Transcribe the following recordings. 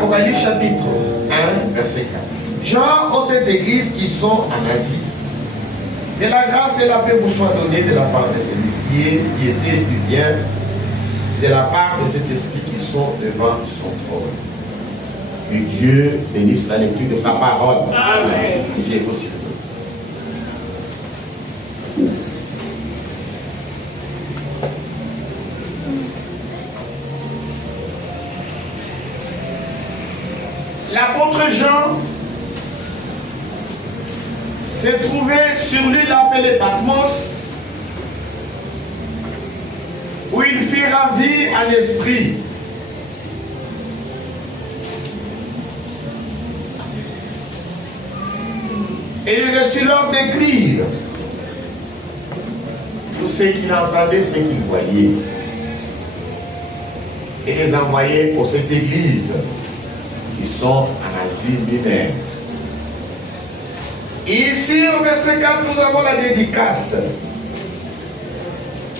Apocalypse chapitre 1, verset 4. Jean aux sept églises qui sont en Asie. Que la grâce et la paix vous soient données de la part de celui qui est, qui était et qui vient, de la part de cet esprit qui sont devant son trône. Que Dieu bénisse la lecture de sa parole. Amen. Si est possible. L'apôtre Jean s'est trouvé sur l'île appelée Patmos, où il fit ravir un esprit. Et il reçut l'ordre d'écrire tous ceux qui entendaient ce qu'il voyait et les envoyer aux sept églises qui sont en Asie Mineure. Ici, au verset 4, nous avons la dédicace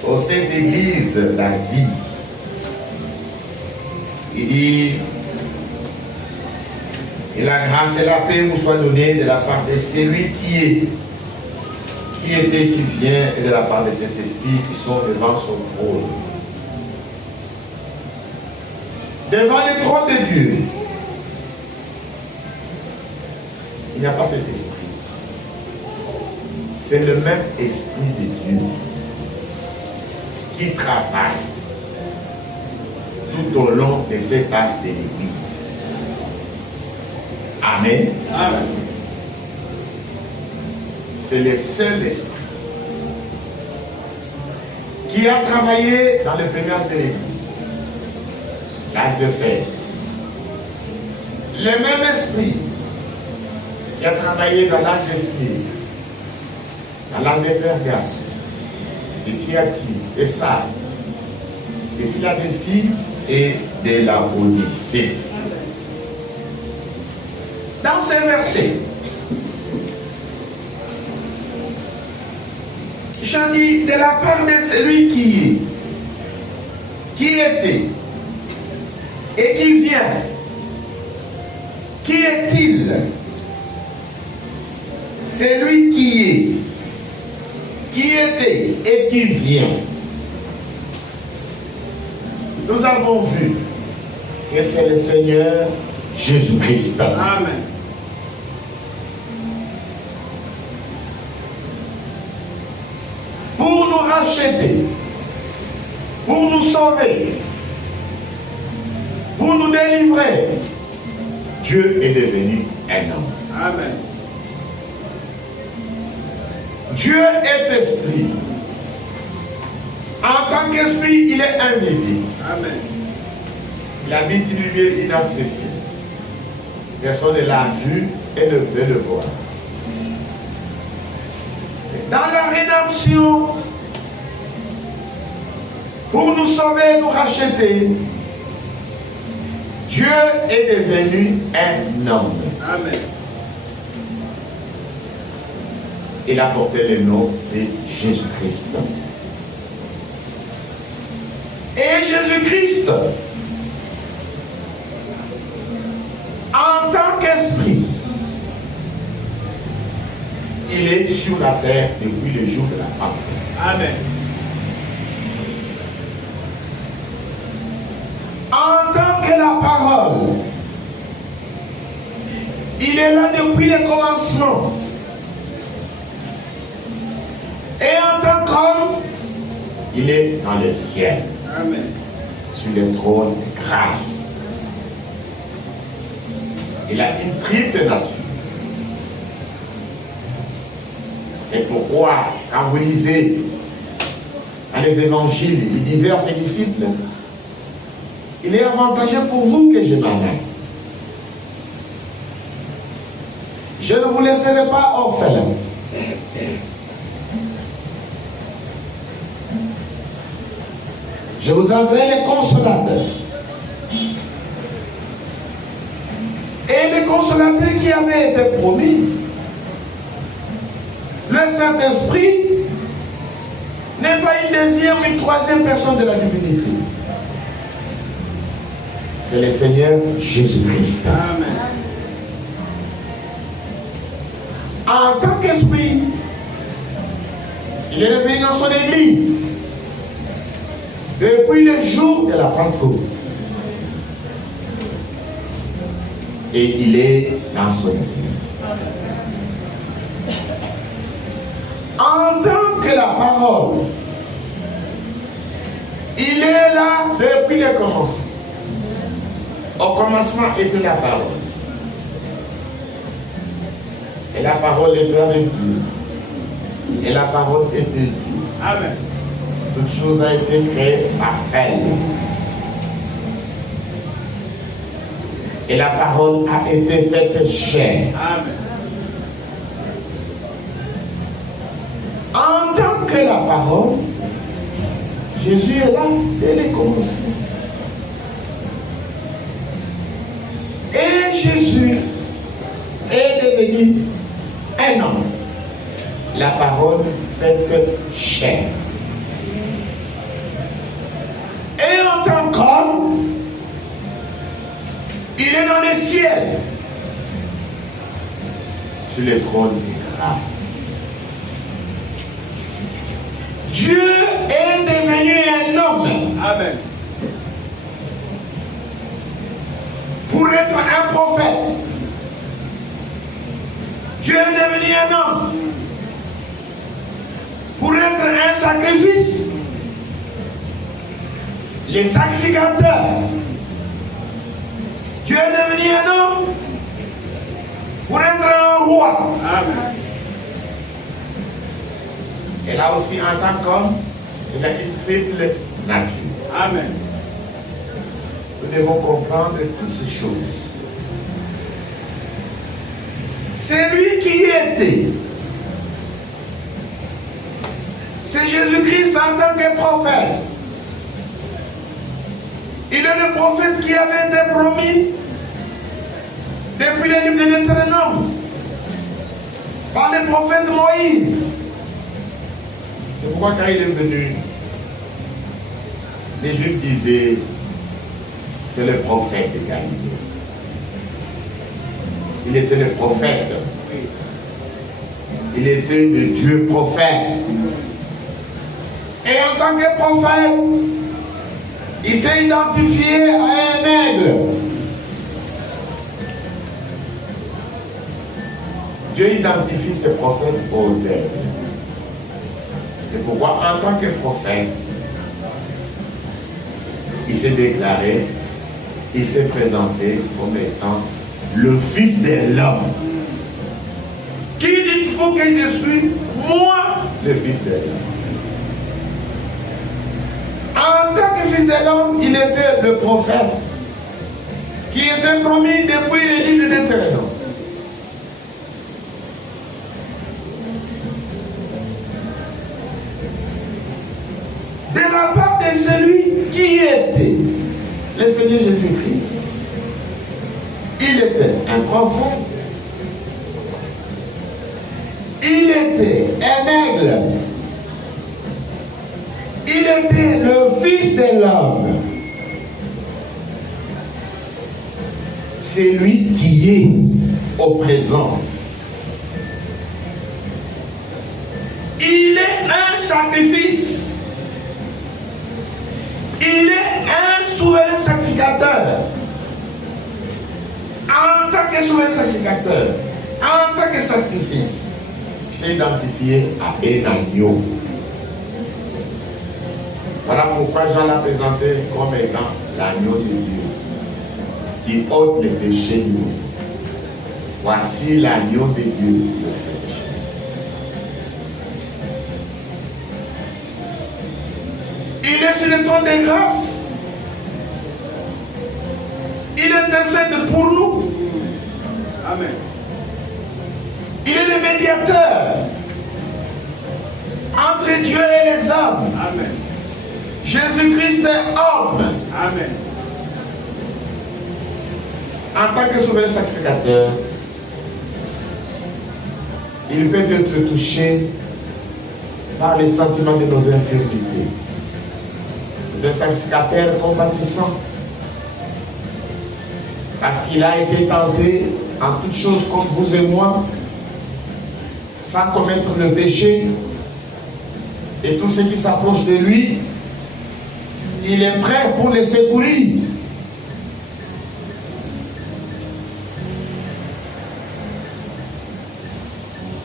aux sept églises d'Asie. Il dit, et la grâce et la paix vous soient données de la part de celui qui était, qui vient, et de la part de cet esprit qui sont devant son trône. Devant le trône de Dieu, il n'y a pas cet esprit. C'est le même esprit de Dieu qui travaille tout au long de cet âge de l'Église. Amen. Amen. C'est le seul esprit qui a travaillé dans le premier âge de l'Église, l'âge de fer. Le même esprit qui a travaillé dans l'âge d'esprit, dans l'âge de Pergame, de Thyatire, de Sardes, de Philadelphie et de la Odyssée. Dans ces versets, je dis de la part de celui qui était et qui vient. Qui est-il? Celui qui était et qui vient. Nous avons vu que c'est le Seigneur Jésus-Christ. Amen. Pour nous racheter, pour nous sauver, pour nous délivrer, Dieu est devenu un homme. Amen. Dieu est esprit. En tant qu'esprit, il est invisible. Amen. Il habite une lumière inaccessible. Personne ne l'a vu et ne peut le voir. Dans la rédemption, pour nous sauver, nous racheter, Dieu est devenu un homme. Amen. Il a porté le nom de Jésus-Christ. Et Jésus-Christ, en tant qu'esprit, il est sur la terre depuis le jour de la Pâque. Amen. En tant que la parole, il est là depuis le commencement. Et en tant qu'homme, il est dans le ciel. Amen. Sur le trône de grâce. Il a une triple nature. C'est pourquoi, quand vous lisez dans les évangiles, il disait à ses disciples, il est avantageux pour vous que je m'en aille. Je ne vous laisserai pas orphelin. Je vous enverrai les consolateurs. Et les consolateurs qui avaient été promis, le Saint-Esprit n'est pas une deuxième, une troisième personne de la divinité. c'est le Seigneur Jésus-Christ. Amen. En tant qu'esprit, il est revenu dans son église depuis le jour de la Pentecôte. Et il est dans son église. En tant que la parole, il est là depuis le commencement. Au commencement était la parole. Et la parole était avec Dieu. Et la parole était Dieu. Amen. Toute chose a été créée par elle. Et la parole a été faite chair. Amen. En tant que la parole, Jésus est là dès le commencement. Et Jésus est devenu un homme. La parole faite chair. Et en tant qu'homme, il est dans les ciels, sur le trône de grâce. Dieu est devenu un homme. Amen. Pour être un prophète. Dieu est devenu un homme. Pour être un sacrifice. Les sacrificateurs. Dieu est devenu un homme pour être un roi. Amen. Et là aussi, en tant qu'homme, il a une triple nature. Amen. Nous devons comprendre toutes ces choses. C'est lui qui était. C'est Jésus-Christ en tant que prophète. Il est le prophète qui avait été promis depuis le livre de Deutéronome par le prophète Moïse. C'est pourquoi quand il est venu, les Juifs disaient, c'est le prophète de Galilée. Il était le prophète. Il était le Dieu prophète. Et en tant que prophète, il s'est identifié à un aigle. Dieu identifie ses prophètes aux aigles. C'est pourquoi, en tant que prophète, il s'est déclaré, il s'est présenté comme étant le Fils de l'homme. Qui dit-il que je suis, moi, le Fils de l'homme? En tant que Fils de l'homme, il était le prophète qui était promis depuis le livre de Deutéronome. De la part de celui qui était le Seigneur Jésus-Christ. Il était un prophète. Il était un aigle. Il était le Fils de l'homme. C'est lui qui est au présent. Il est un sacrifice. Il est un souverain sacrificateur. En tant que souverain sacrificateur, en tant que sacrifice, il s'est identifié à un agneau. Voilà pourquoi Jean l'a présenté comme étant l'agneau de Dieu qui ôte les péchés du monde. Voici l'agneau de Dieu qui ôte les péchés. Il est sur le trône de grâce. Il intercède pour nous. Amen. Il est le médiateur entre Dieu et les hommes. Amen. Jésus-Christ est homme. Amen. En tant que souverain sacrificateur, il peut être touché par les sentiments de nos infirmités. Le sacrificateur compatissant. Parce qu'il a été tenté en toutes choses comme vous et moi, sans commettre le péché. Et tout ce qui s'approche de lui, il est prêt pour les secourir.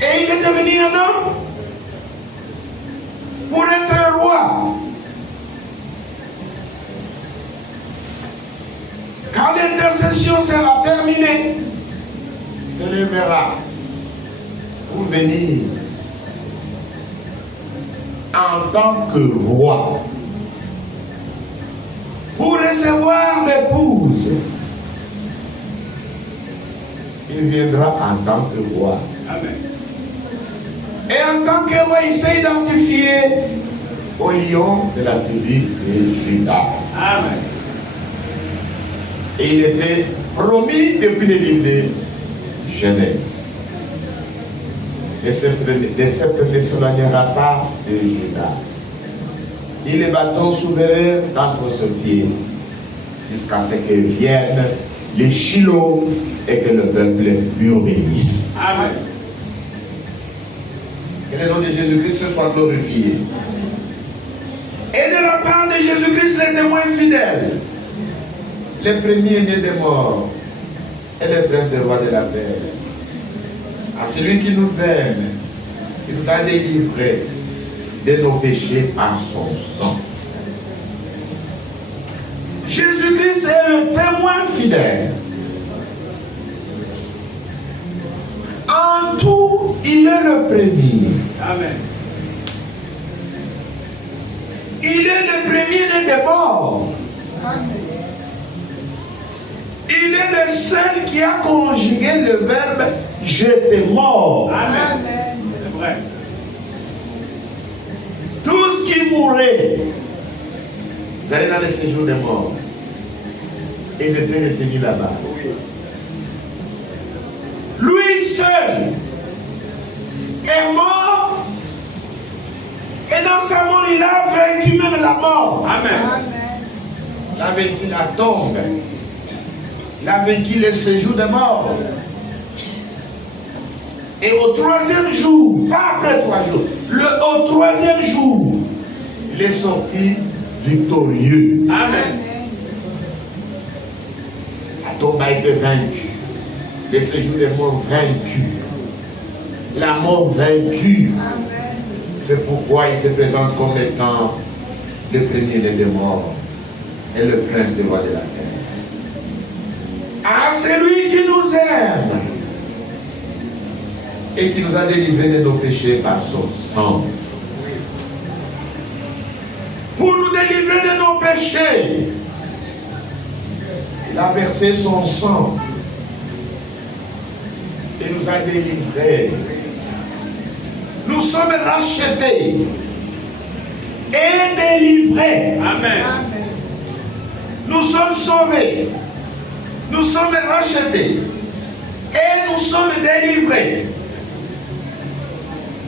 Et il est devenu un homme pour être un roi. Quand l'intercession sera terminée, il se lèvera pour venir en tant que roi, pour recevoir l'épouse. Il viendra en tant que roi. Amen. Et en tant que roi, il s'est identifié au lion de la tribu de Juda. Amen. Et il était promis depuis le livre de Genèse. Et ce peuple ne s'éloignera pas de Juda. Et les bâtons souverains entre ses pieds jusqu'à ce que viennent les Shiloh et que le peuple lui obéisse. Amen. Que le nom de Jésus-Christ soit glorifié. Et de la part de Jésus-Christ, les témoins fidèles, les premiers nés des morts et les princes des rois de la terre, à celui qui nous aime, qui nous a délivrés de nos péchés par son sang. Jésus-Christ est le témoin fidèle. En tout, il est le premier. Amen. Il est le premier des morts. Il est le seul qui a conjugué le verbe « j'étais mort ». Amen. C'est vrai. Tous qui mouraient, vous allez dans le séjour des morts. Ils étaient retenus là-bas. Lui seul est mort. Et dans sa mort, il a vaincu même la mort. Amen. Il a vaincu la tombe. Il a vaincu le séjour des morts. Et au troisième jour, pas après 3 jours, au troisième jour, il est sorti victorieux. Amen. La tombe a été vaincue. Le séjour des morts vaincu. La mort vaincue. C'est pourquoi il se présente comme étant le premier des morts et le prince des rois de la terre. À celui qui nous aime et qui nous a délivrés de nos péchés par son sang. Pour nous délivrer de nos péchés, il a versé son sang et nous a délivrés. Nous sommes rachetés et délivrés. Amen. Nous sommes sauvés. Nous sommes rachetés et nous sommes délivrés.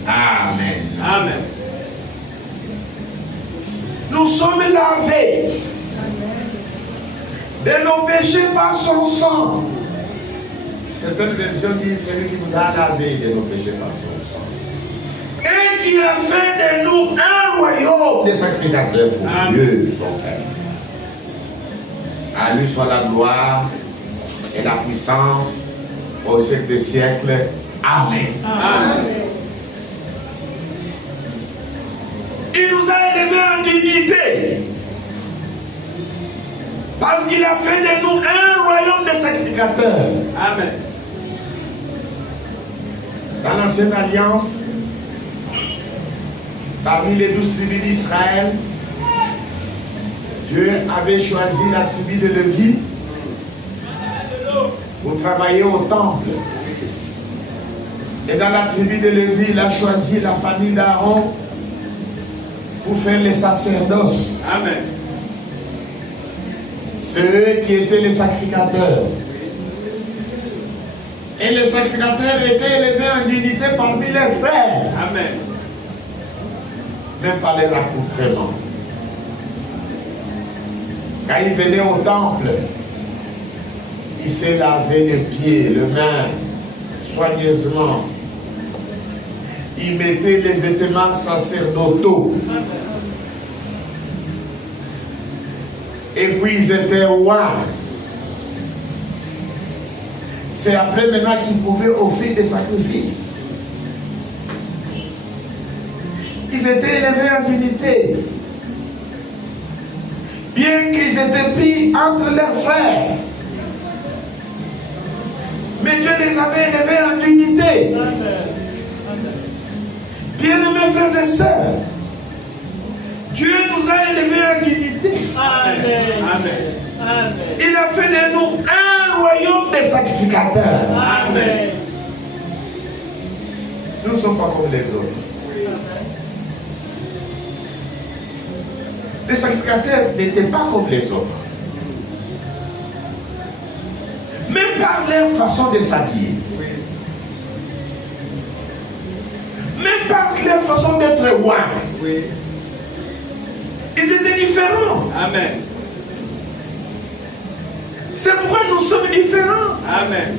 Amen. Amen. Nous sommes lavés de nos péchés par son sang. Certaines versions disent celui qui nous a lavé de nos péchés par son sang. Et qui a fait de nous un royaume de sacrificateurs pour Dieu, son Père. À lui soit la gloire et la puissance au siècle des siècles. Amen. Amen. Il nous a élevés en dignité. Parce qu'il a fait de nous un royaume de sacrificateurs. Amen. Dans l'ancienne alliance, parmi les 12 tribus d'Israël, Dieu avait choisi la tribu de Lévi pour travailler au temple. Et dans la tribu de Lévi, il a choisi la famille d'Aaron pour faire les sacerdoces. Amen. C'est eux qui étaient les sacrificateurs. Et les sacrificateurs étaient élevés en dignité parmi les frères. Amen. Même par les accoutrements. Quand ils venaient au temple, ils il s'est lavé les pieds, les mains, soigneusement. Il mettait les vêtements sacerdotaux. Et puis ils étaient rois. C'est après maintenant qu'ils pouvaient offrir des sacrifices. Ils étaient élevés en dignité. Bien qu'ils étaient pris entre leurs frères. Mais Dieu les avait élevés en dignité. Bien-aimés frères et sœurs, Dieu nous a élevés en dignité. Amen. Amen. Il a fait de nous un royaume de sacrificateurs. Amen. Nous ne sommes pas comme les autres. Les sacrificateurs n'étaient pas comme les autres. Même par leur façon de s'habiller. Même par leur façon d'être roi. Oui. Ils étaient différents. Amen. C'est pourquoi nous sommes différents. Amen.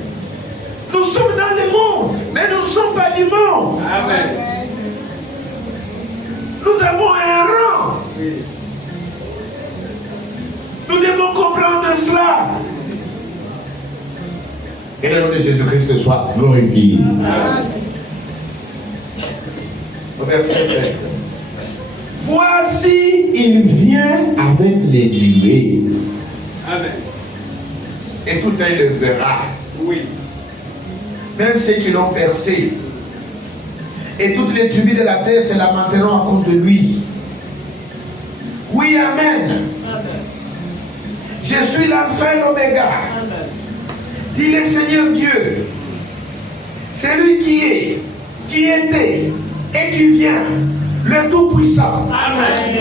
Nous sommes dans le monde, mais nous ne sommes pas du monde. Amen. Nous avons un rang. Oui. Nous devons comprendre cela. Que le nom de Jésus-Christ soit glorifié. Amen. Au verset 7. Voici, il vient avec les nuées. Amen. Et tout œil le verra. Oui. Même ceux qui l'ont percé. Et toutes les tribus de la terre se lamenteront à cause de lui. Oui, amen. Je suis l'alpha et l'oméga. Dit le Seigneur Dieu. C'est lui qui est, qui était et qui vient, le Tout-Puissant. Amen.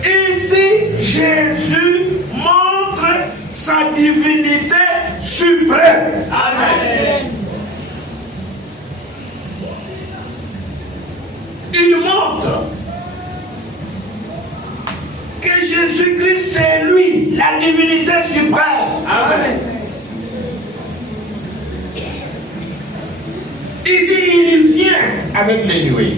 Ici, Jésus montre sa divinité suprême. Amen. Il montre que Jésus-Christ, c'est lui, la divinité suprême. Amen. Il dit, il vient avec les nuées.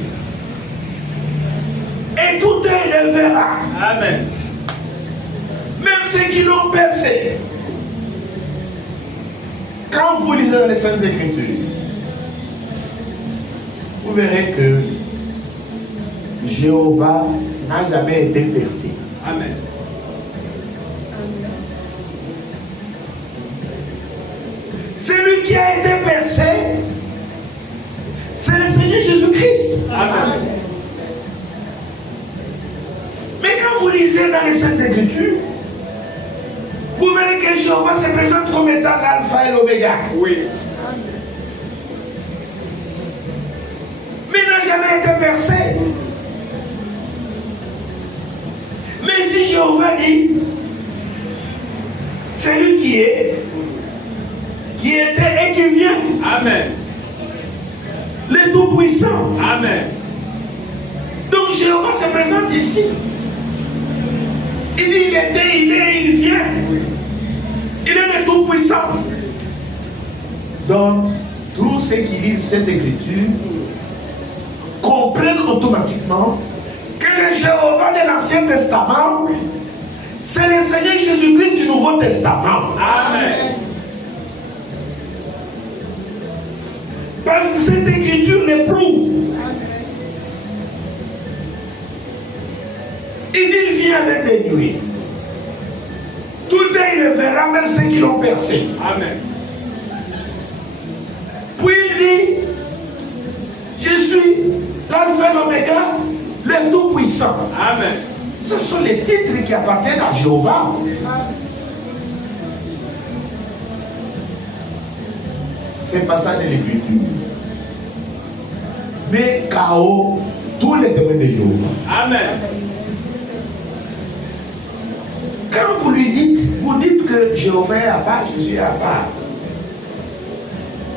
Et tout œil le verra. Amen. Même ceux qui l'ont percé. Quand vous lisez dans les Saintes Écritures, vous verrez que Jéhovah n'a jamais été percé. Amen. Celui qui a été percé, c'est le Seigneur Jésus-Christ. Amen. Mais quand vous lisez dans les Saintes Écritures, vous verrez que Jéhovah se présente comme étant l'alpha et l'oméga. Oui. Mais il n'a jamais été percé. Mais si Jéhovah dit, c'est lui qui est, qui était et qui vient, Amen. le Tout-Puissant. Amen. Donc Jéhovah se présente ici. Il dit, il était, il est, il vient. Il est le Tout-Puissant. Donc, tous ceux qui lisent cette écriture comprennent automatiquement que le Jéhovah de l'Ancien Testament, c'est le Seigneur Jésus-Christ du Nouveau Testament. Amen. Parce que cette écriture le prouve. Il dit, il vient avec des nuées. Tout œil le verra, même ceux qui l'ont percé. Amen. Puis il dit, je suis l'alpha et l'oméga, le Tout-Puissant. Amen. Ce sont les titres qui appartiennent à Jéhovah. C'est pas ça de l'écriture. Mais KO tous les domaines de Jéhovah. Amen. Quand vous lui dites, vous dites que Jéhovah est à part, Jésus est à part.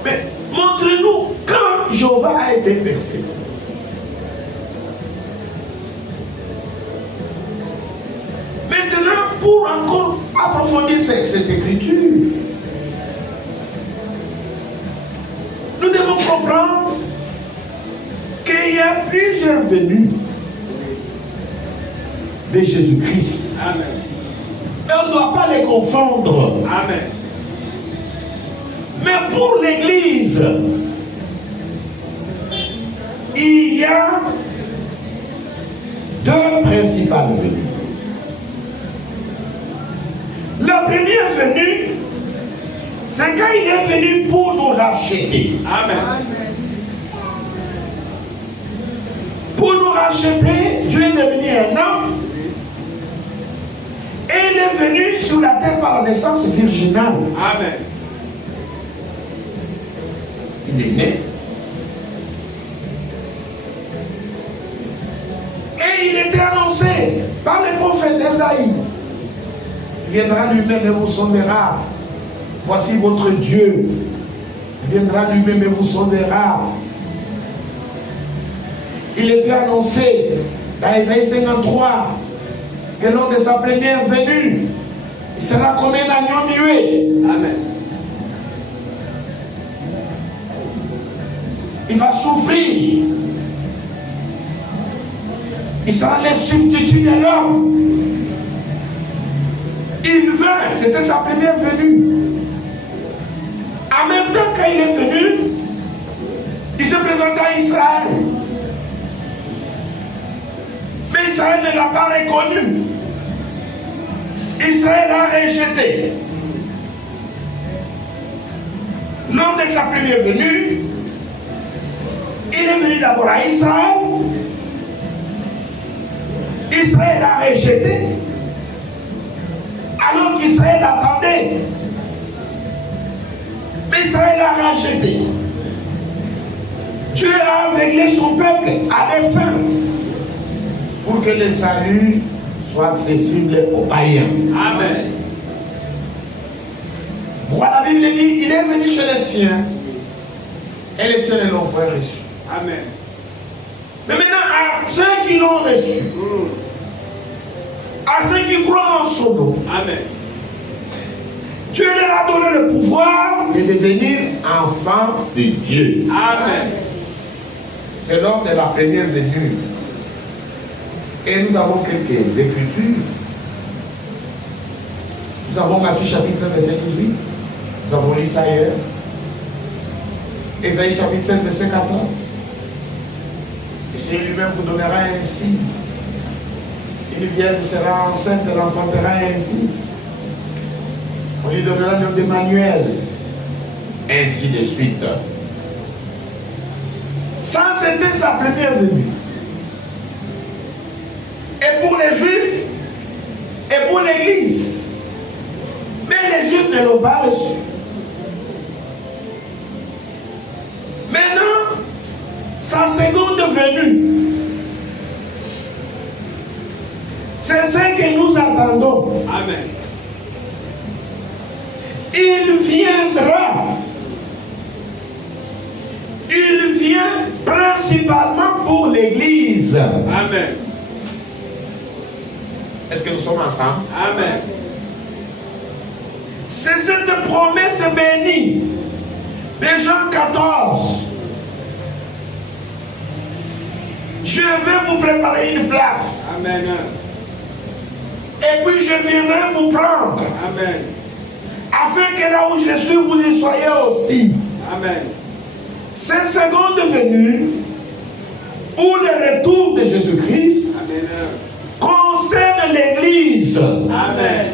Mais montrez-nous quand Jéhovah a été percé. Maintenant, pour encore approfondir cette écriture, première venue de Jésus-Christ. Amen. Et on ne doit pas les confondre. Amen. Mais pour l'Église, il y a deux principales venues. La première venue, c'est quand il est venu pour nous racheter. Amen. Pour nous racheter, Dieu est devenu un homme. Et il est venu sur la terre par la naissance virginale. Amen. Il est né. Et il était annoncé par les prophètes d'Ésaïe. Il viendra lui-même et vous sauvera. Voici votre Dieu. Il viendra lui-même et vous sauvera. Il était annoncé dans Ésaïe 53 que lors de sa première venue, il sera comme un agneau muet. Amen. Il va souffrir. Il sera le substitut de l'homme. Il vint, c'était sa première venue. En même temps, quand il est venu, il se présenta à Israël. Mais Israël ne l'a pas reconnu. Israël l'a rejeté. Lors de sa première venue, il est venu d'abord à Israël. Israël l'a rejeté. Alors qu'Israël attendait. Mais Israël l'a rejeté. Dieu a aveuglé son peuple à dessein pour que le salut soit accessible aux païens. Amen. Pourquoi la Bible dit, il est venu chez les siens et les siens ne l'ont pas reçu. Amen. Mais maintenant, à ceux qui l'ont reçu, à ceux qui croient en son nom, Amen. Dieu leur a donné le pouvoir de devenir enfants de Dieu. Amen. C'est lors de la première venue. Et nous avons quelques écritures. Nous avons Matthieu chapitre 1, verset 18. Nous avons lu ça hier. Ésaïe chapitre 7, verset 14. Et c'est lui-même vous donnera un signe. Une vierge sera enceinte, elle enfantera un fils. On lui donnera le nom d'Emmanuel. Ainsi de suite. Ça, c'était sa première venue. Et pour les Juifs, et pour l'Église. Mais les Juifs ne l'ont pas reçu. Maintenant, sa seconde venue, c'est ce que nous attendons. Amen. Il viendra. Il vient principalement pour l'Église. Amen. Est-ce que nous sommes ensemble? Amen. C'est cette promesse bénie de Jean 14. Je vais vous préparer une place. Amen. Et puis je viendrai vous prendre. Amen. Afin que là où je suis, vous y soyez aussi. Amen. Cette seconde venue, ou le retour de Jésus-Christ, Amen. concerne l'Église. Amen.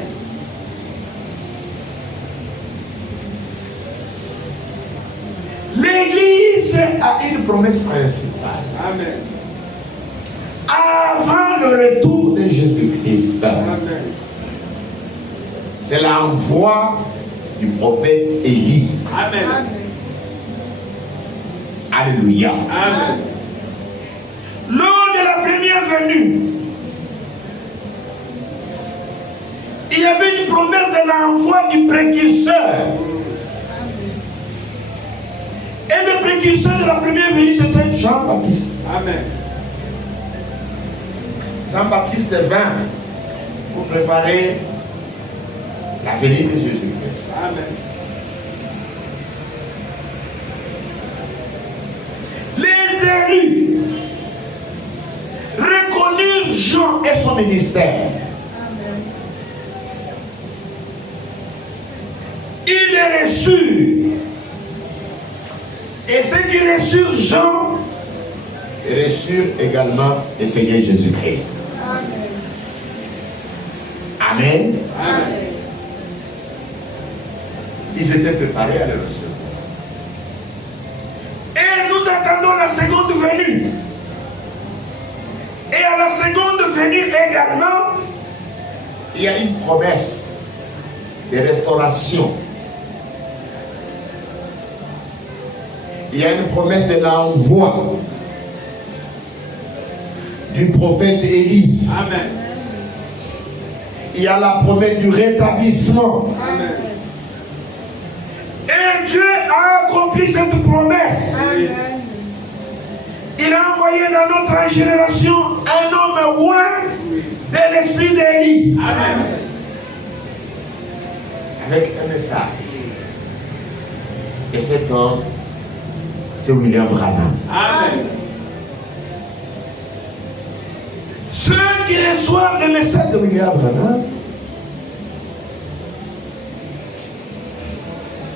L'Église a une promesse principale. Amen. Avant le retour de Jésus-Christ, Amen. c'est l'envoi du prophète Élie. Amen. Alléluia. Amen. Lors de la première venue, il y avait une promesse de l'envoi du précurseur. Et le précurseur de la première venue, c'était Jean-Baptiste. Amen. Jean-Baptiste vint pour préparer la venue de Jésus-Christ. Amen. Les élus et son ministère. Il est reçu. Et ce qui reçut Jean est reçu également le Seigneur Jésus-Christ. Amen. Amen. Ils étaient préparés à le recevoir. Et nous attendons la seconde venue. Et à la seconde venue également, il y a une promesse de restauration. Il y a une promesse de l'envoi du prophète Élie. Amen. Il y a la promesse du rétablissement. Amen. Et Dieu a accompli cette promesse. Amen. Il a envoyé dans notre génération un homme loin de l'esprit d'Élie. Amen. Avec un message. Et cet homme, c'est William Branham. Amen. Ceux qui reçoivent le message de William Branham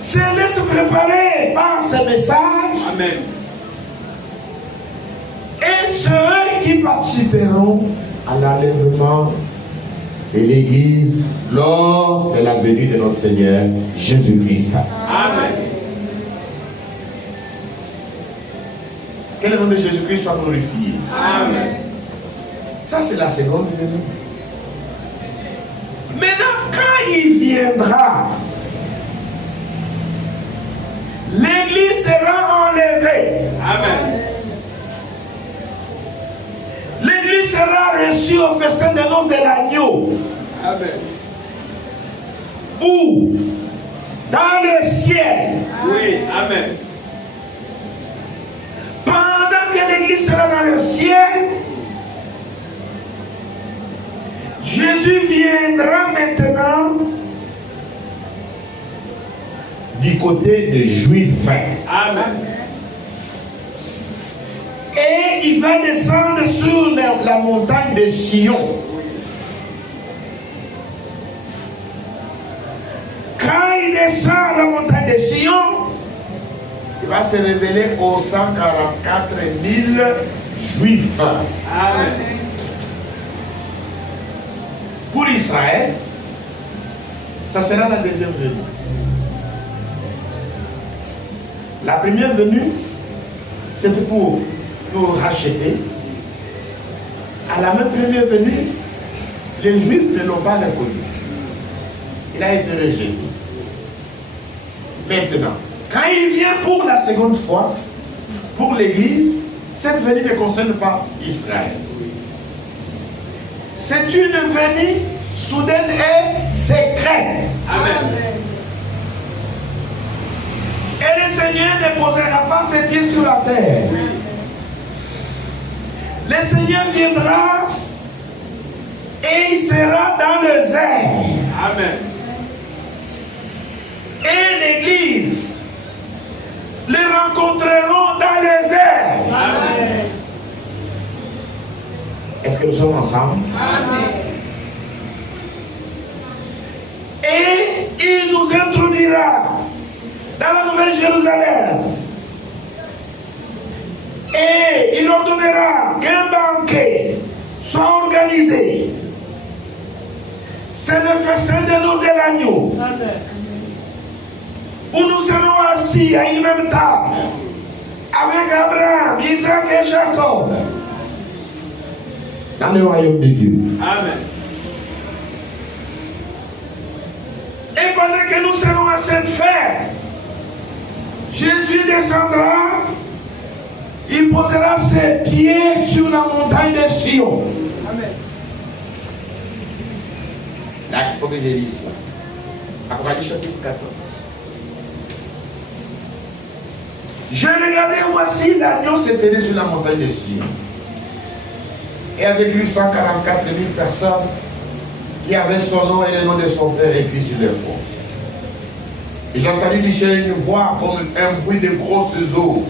se laissent préparer par ce message. Amen. Et ceux qui participeront à l'enlèvement de l'Église lors de la venue de notre Seigneur Jésus-Christ. Amen. Que le nom de Jésus-Christ soit glorifié. Amen. Ça, c'est la seconde venue. Maintenant, quand il viendra, l'Église sera enlevée. Amen. L'Église sera reçue au festin de noces de l'agneau. Amen. Ou dans le ciel. Oui. Amen. Pendant que l'Église sera dans le ciel, Jésus viendra maintenant du côté des Juifs. Amen. Et il va descendre sur la montagne de Sion. Quand il descend à la montagne de Sion, il va se révéler aux 144 000 Juifs. Amen. Pour Israël, ça sera la deuxième venue. La première venue, c'était pour nous racheter. À la même première venue, les Juifs ne l'ont pas reconnu. Il a été rejeté. Maintenant, quand il vient pour la seconde fois, pour l'Église, cette venue ne concerne pas Israël. C'est une venue soudaine et secrète. Amen. Et le Seigneur ne posera pas ses pieds sur la terre. Le Seigneur viendra et il sera dans le air. Amen. Et l'Église les rencontreront dans les airs. Amen. Est-ce que nous sommes ensemble? Amen. Et il nous introduira dans la Nouvelle Jérusalem. Et il ordonnera qu'un banquet soit organisé. C'est le festin de noces de l'agneau. Où nous serons assis à une même table avec Abraham, Isaac et Jacob dans le royaume de Dieu. Amen. Et pendant que nous serons à cette fête, Jésus descendra, il posera ses pieds sur la montagne de Sion. Amen. Là, il faut que je lise ça. Apocalypse chapitre 14. Je regardais, voici l'agneau s'étendait sur la montagne de Sion. Et avec lui 144 000 personnes qui avaient son nom et le nom de son père écrit sur leur front. Et j'ai entendu du ciel une voix comme un bruit de grosses eaux,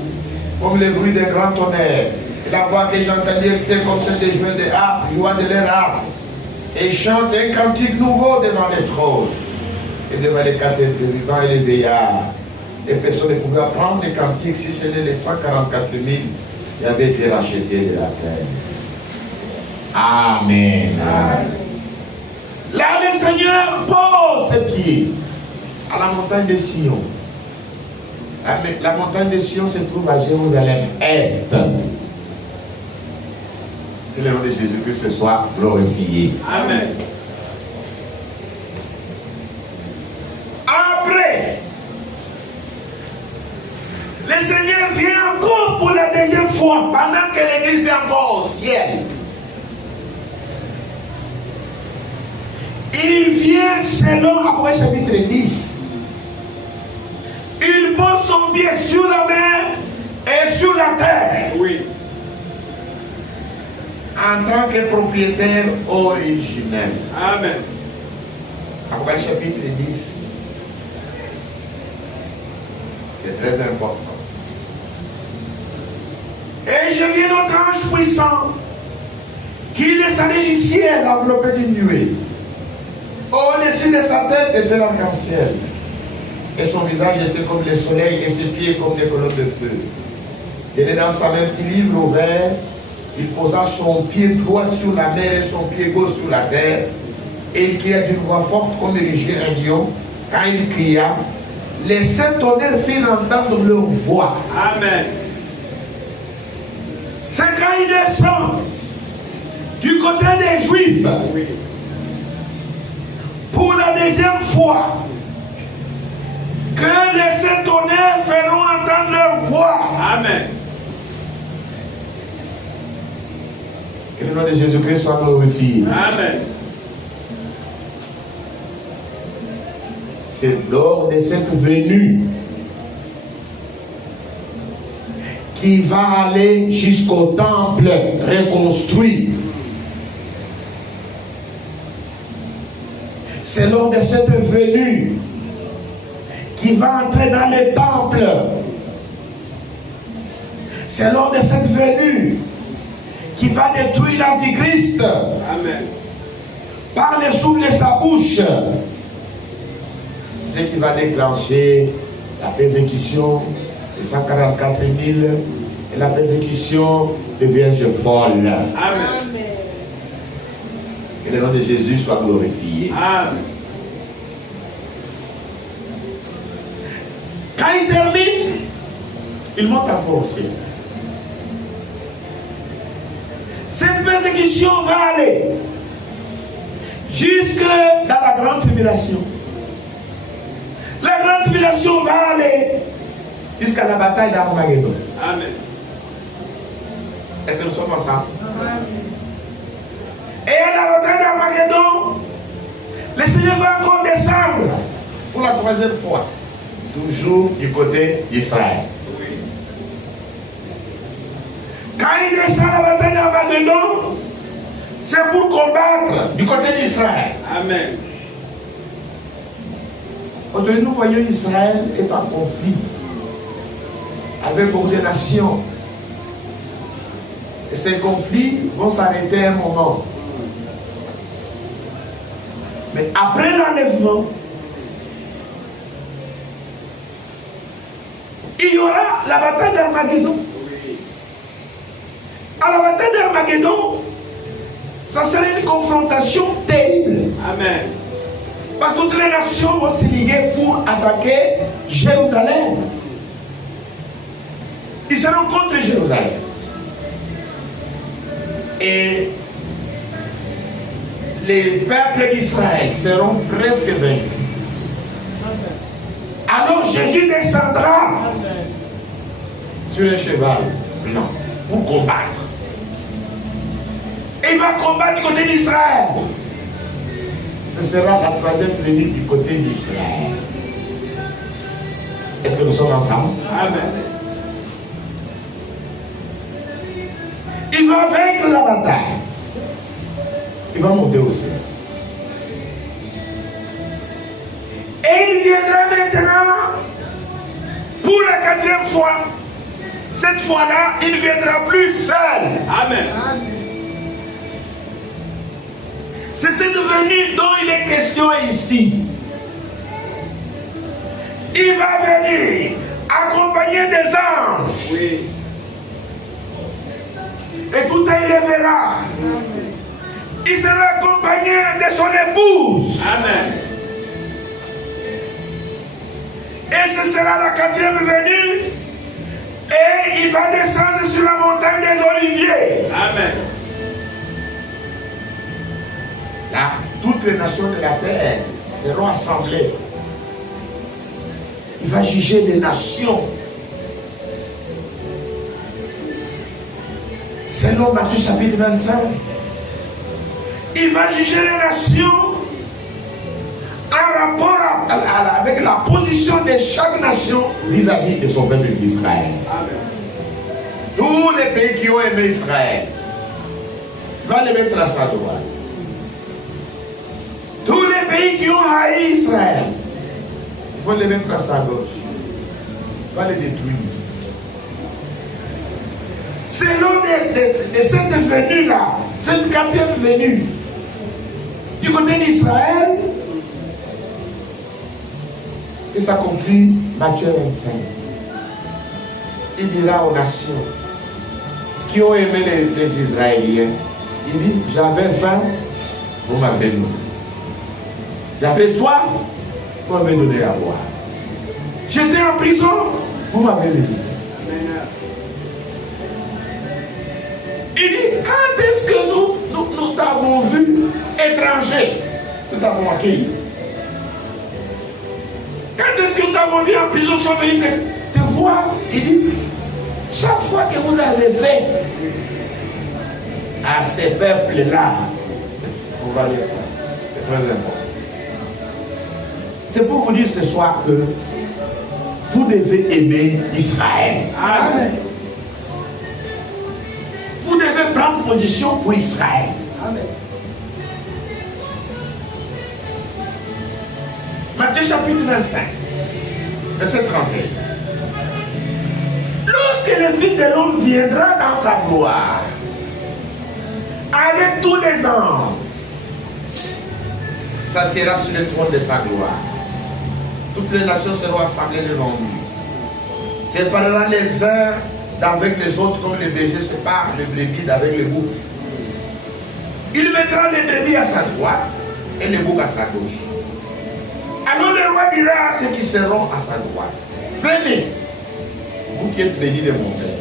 comme le bruit d'un grand tonnerre, Et la voix que j'entendais était comme celle des joueurs de harpe, jouant de leur harpe, et chantent un cantique nouveau devant les trônes, et devant les quatre êtres vivants et les veillards. Et personne ne pouvait apprendre les cantiques si ce n'est les 144 000 qui avaient été rachetés de la terre. Amen. Amen. Là, le Seigneur pose ses pieds à la montagne de Sion. La montagne de Sion se trouve à Jérusalem-Est. Que le nom de Jésus-Christ ce soit glorifié. Amen. Après, le Seigneur vient encore pour la deuxième fois, pendant que l'église est encore au ciel. Il vient selon après chapitre 10. Il pose son pied sur la mer et sur la terre. Oui. En tant que propriétaire originel. Amen. Après chapitre 10. C'est très important. Et je vis notre ange puissant qui descendait du ciel enveloppé d'une nuée. Au-dessus de sa tête était l'arc-en-ciel. Et son visage était comme le soleil et ses pieds comme des colonnes de feu. Il était dans sa main un petit livre ouvert. Il posa son pied droit sur la mer et son pied gauche sur la terre. Et il cria d'une voix forte comme rugit un lion. Quand il cria, les saints tonnerres firent entendre leur voix. Amen. C'est quand il descend du côté des Juifs. Oui. Pour la deuxième fois, que les saints tonnerres feront entendre leur voix. Amen. Que le nom de Jésus-Christ soit glorifié. Amen. C'est lors de cette venue qui va aller jusqu'au temple reconstruit. C'est lors de cette venue qui va entrer dans le temple. C'est lors de cette venue qui va détruire l'Antichrist. Amen. Par le souffle de sa bouche. Ce qui va déclencher la persécution des 144 000 et la persécution des vierges folles. Amen. Que le nom de Jésus soit glorifié. Amen. Quand il termine, il monte encore au ciel. Cette persécution va aller jusque dans la grande tribulation. La grande tribulation va aller jusqu'à la bataille d'Armageddon. Amen. Est-ce que nous sommes ensemble? Amen. Et à la bataille d'Armageddon, le Seigneur va encore descendre pour la troisième fois, toujours du côté d'Israël. Oui. Quand il descend à la bataille d'Armageddon, c'est pour combattre du côté d'Israël. Amen. Aujourd'hui, nous voyons Israël est en conflit avec beaucoup de nations. Et ces conflits vont s'arrêter un moment. Mais après l'enlèvement, il y aura la bataille d'Armageddon. Oui. À la bataille d'Armageddon, ça serait une confrontation terrible. Amen. Parce que toutes les nations vont se liguer pour attaquer Jérusalem. Ils seront contre Jérusalem. Et les peuples d'Israël seront presque vaincus. Alors Jésus descendra sur un cheval blanc pour combattre. Et il va combattre du côté d'Israël. Ce sera la troisième venue du côté d'Israël. Est-ce que nous sommes ensemble? Amen. Il va vaincre la bataille. Il va monter au ciel. Et il viendra maintenant pour la quatrième fois Cette fois-là, il ne viendra plus seul. Amen. C'est cette venue dont il est question ici. Il va venir accompagné des anges. Oui. Et tout un le verra. Il sera accompagné de son épouse. Amen. Et ce sera la 4e venue. Et il va descendre sur la montagne des Oliviers. Amen. Là, toutes les nations de la terre seront assemblées. Il va juger les nations. Selon Matthieu chapitre 25. Il va juger les nations en rapport avec la position de chaque nation vis-à-vis de son peuple d'Israël. Tous les pays qui ont aimé Israël, il va les mettre à sa droite. Tous les pays qui ont haï Israël, il faut les mettre à sa gauche. Il va les détruire. Selon de cette venue-là, cette 4e venue, du côté d'Israël, que s'accomplit Matthieu 25. Il dira aux nations qui ont aimé les Israéliens, il dit, j'avais faim, vous m'avez nourri. J'avais soif, vous m'avez donné à boire. J'étais en prison, vous m'avez visité. Il dit, quand est-ce que nous t'avons vu étranger? Nous t'avons accueilli. Quand est-ce que nous t'avons vu en prison sans venir te voir? Il dit, chaque fois que vous avez fait à ces peuples-là, on va dire ça, c'est très important. C'est pour vous dire ce soir que vous devez aimer Israël. Amen. Vous devez prendre position pour Israël. Amen. Matthieu chapitre 25, verset 31. Lorsque le Fils de l'homme viendra dans sa gloire, avec tous les anges, ça sera sur le trône de sa gloire. Toutes les nations seront assemblées devant lui. Séparera les uns d'avec les autres comme les bergers séparent les brebis d'avec les boucs. Il mettra les brebis à sa droite et les boucs à sa gauche. Alors le roi dira à ceux qui seront à sa droite, venez, vous qui êtes bénis de mon Père,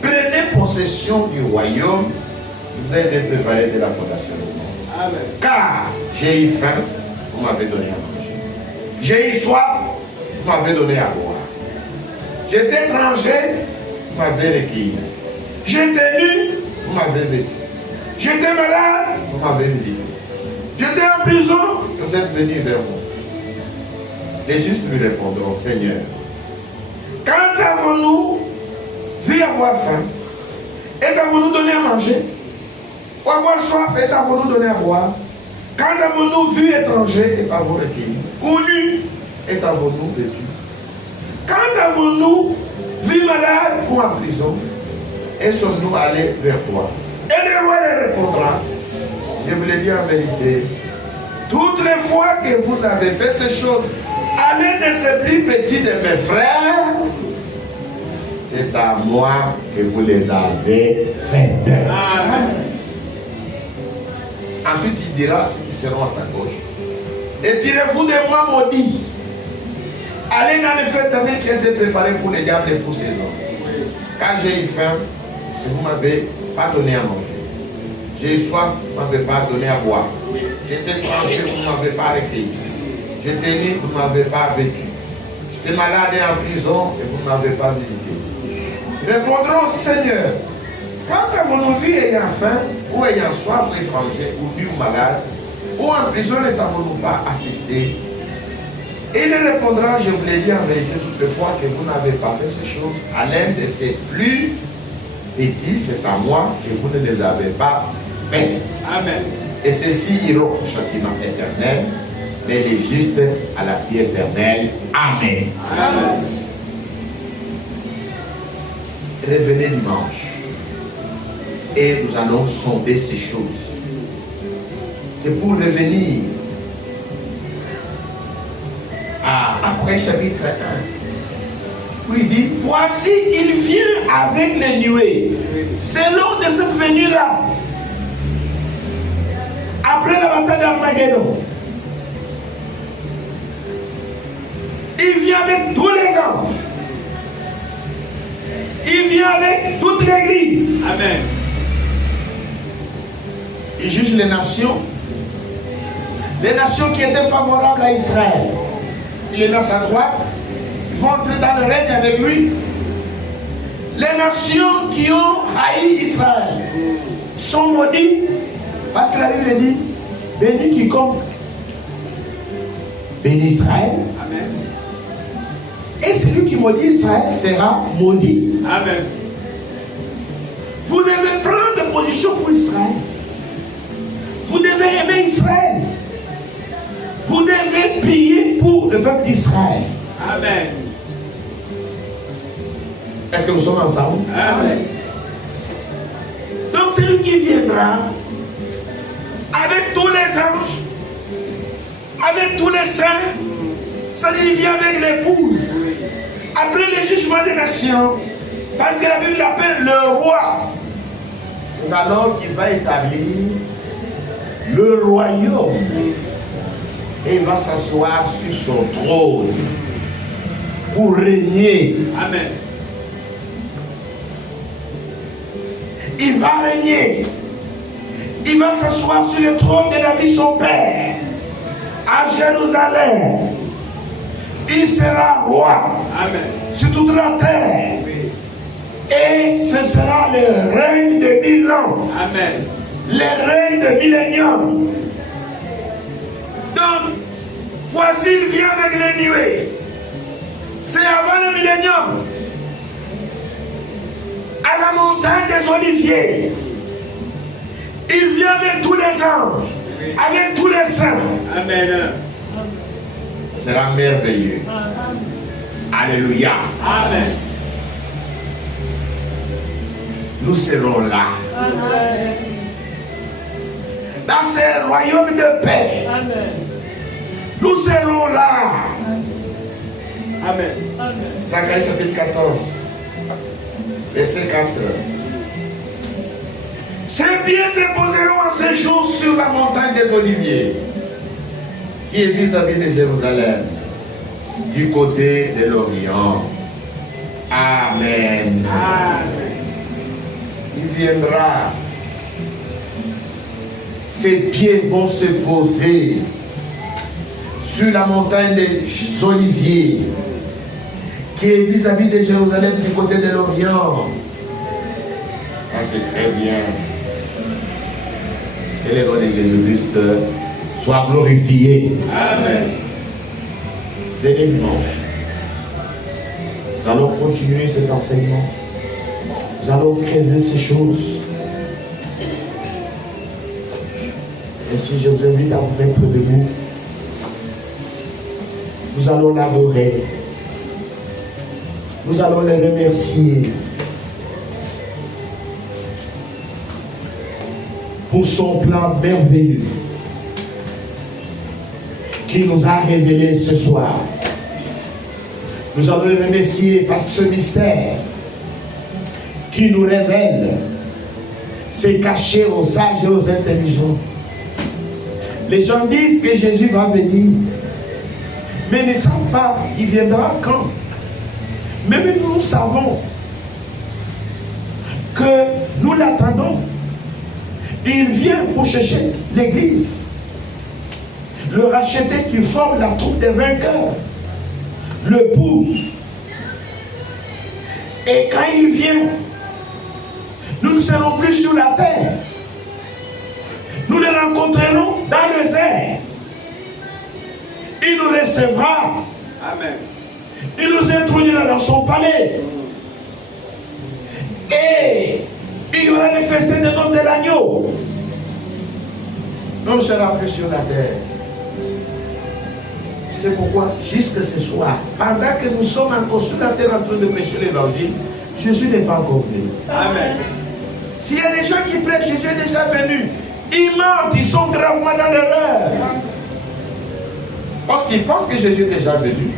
prenez possession du royaume qui vous a été préparé de la fondation du monde. Amen. Car j'ai eu faim, vous m'avez donné à manger. J'ai eu soif, vous m'avez donné à boire. J'étais étranger, vous m'avez recueilli. J'étais nu, vous m'avez vêtu. J'étais malade, vous m'avez visité. J'étais en prison, vous êtes venus vers moi. Les justes lui répondront, Seigneur, quand avons-nous vu avoir faim, et avons-nous donné à manger? Ou avoir soif, et avons-nous donné à boire? Quand avons-nous vu étranger, et avons-nous recueilli? Ou nu, et avons-nous vêtu? Quand avons-nous vu malade ou en prison, et sommes-nous allés vers toi? Et le roi leur répondra, je vous le dis en vérité, toutes les fois que vous avez fait ces choses, à l'un de ces plus petits de mes frères, c'est à moi que vous les avez faites. Amen. Ensuite, il dira à ceux qui seront à sa gauche, retirez-vous de moi, maudit. Allez dans le feu éternel qui a été préparé pour les diables et pour ses hommes. Car j'ai eu faim, vous ne m'avez pas donné à manger. J'ai eu soif, vous ne m'avez pas donné à boire. J'étais étranger, vous ne m'avez pas recueilli. J'étais nu, vous ne m'avez pas vêtu. J'étais malade et en prison, et vous ne m'avez pas visité. Répondront, Seigneur, quand avons-nous vu ayant faim, ou ayant soif, ou étranger, ou nu ou malade, ou en prison, ne t'avons-nous pas assisté? Et il répondra, je vous l'ai dit en vérité toutefois, que vous n'avez pas fait ces choses à l'un de ces plus petits, c'est à moi que vous ne les avez pas faites. Amen. Et ceux-ci iront au châtiment éternel, mais les justes à la vie éternelle. Amen. Amen. revenez dimanche. Et nous allons sonder ces choses. C'est pour revenir après chapitre 1. Où il dit, voici, il vient avec les nuées. C'est lors de cette venue-là, après la bataille d'Armageddon, il vient avec tous les anges. Il vient avec toute l'église. Amen. Il juge les nations qui étaient favorables à Israël. Il est dans sa droite. Ils vont entrer dans le règne avec lui. Les nations qui ont haï Israël sont maudites parce que la Bible dit, béni quiconque bénit Israël. Amen. Et celui qui maudit Israël sera maudit. Amen. Vous devez prendre position pour Israël. Vous devez aimer Israël. Vous devez prier pour le peuple d'Israël. Amen. Est-ce que nous sommes ensemble? Amen. Donc celui qui viendra avec tous les anges, avec tous les saints, c'est-à-dire il vient avec l'épouse. Après le jugement des nations, parce que la Bible l'appelle le roi, c'est alors qu'il va établir le royaume et il va s'asseoir sur son trône pour régner. Amen. Il va régner. Il va s'asseoir sur le trône de David son père à Jérusalem. Il sera roi. Amen. Sur toute la terre. Et ce sera le règne de 1000 ans. Amen. Le règne de millénium. Donc, voici, il vient avec les nuées. C'est avant le millénium. À la montagne des Oliviers. Il vient avec tous les anges. Avec tous les saints. Amen. Ce sera merveilleux. Alléluia. Amen. Nous serons là. Dans ce royaume de paix. Nous serons là. Amen. Zacharie chapitre 14. Verset 4. Ses pieds se poseront en ce jour sur la montagne des Oliviers, qui est vis-à-vis de Jérusalem, du côté de l'Orient. Amen. Amen. Il viendra. Ses pieds vont se poser sur la montagne des Oliviers, qui est vis-à-vis de Jérusalem, du côté de l'Orient. Ça, c'est très bien. Que le nom de Jésus-Christ soit glorifié. Amen. Venez dimanche. Nous allons continuer cet enseignement. Nous allons creuser ces choses. Ainsi, je vous invite à vous mettre debout. Nous allons l'adorer. Nous allons le remercier pour son plan merveilleux qu'il nous a révélé ce soir. Nous allons le remercier parce que ce mystère qui nous révèle, c'est caché aux sages et aux intelligents. Les gens disent que Jésus va venir, mais ils ne savent pas qu'il viendra quand. Même nous savons que nous l'attendons. Il vient pour chercher l'église, le racheter qui forme la troupe des vainqueurs, le pousse. Et quand il vient, nous ne serons plus sur la terre. Nous le rencontrerons dans les airs. Il nous recevra. Amen. Il nous introduira dans son palais. Et il y aura les festins de noces de l'agneau. Nous ne serons plus sur la terre. C'est pourquoi, jusque ce soir, pendant que nous sommes encore sur la terre en train de prêcher l'évangile, Jésus n'est pas encore venu. Amen. S'il y a des gens qui prêchent, Jésus est déjà venu. Ils mentent, ils sont gravement dans l'erreur. Parce qu'ils pensent que Jésus est déjà venu.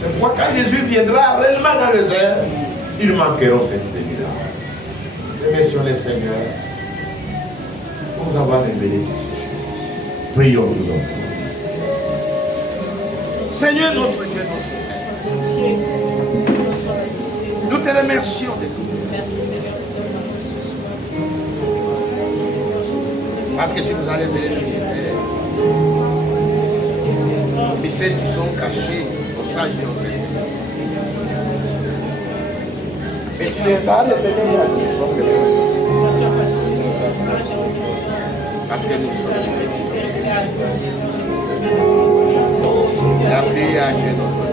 C'est pourquoi quand Jésus viendra réellement dans les airs, ils manqueront cette venue-là. Remercions les Seigneurs pour nous avoir révélé toutes ces choses. Prions nous ensemble. Seigneur notre Dieu, notre Dieu, nous te remercions de tout. Parce que tu nous as révélé le mystère. Les mystères qui sont cachés aux sages et aux aînés. Mais tu les as révélés à nous. Parce que nous sommes. La prière à Dieu notre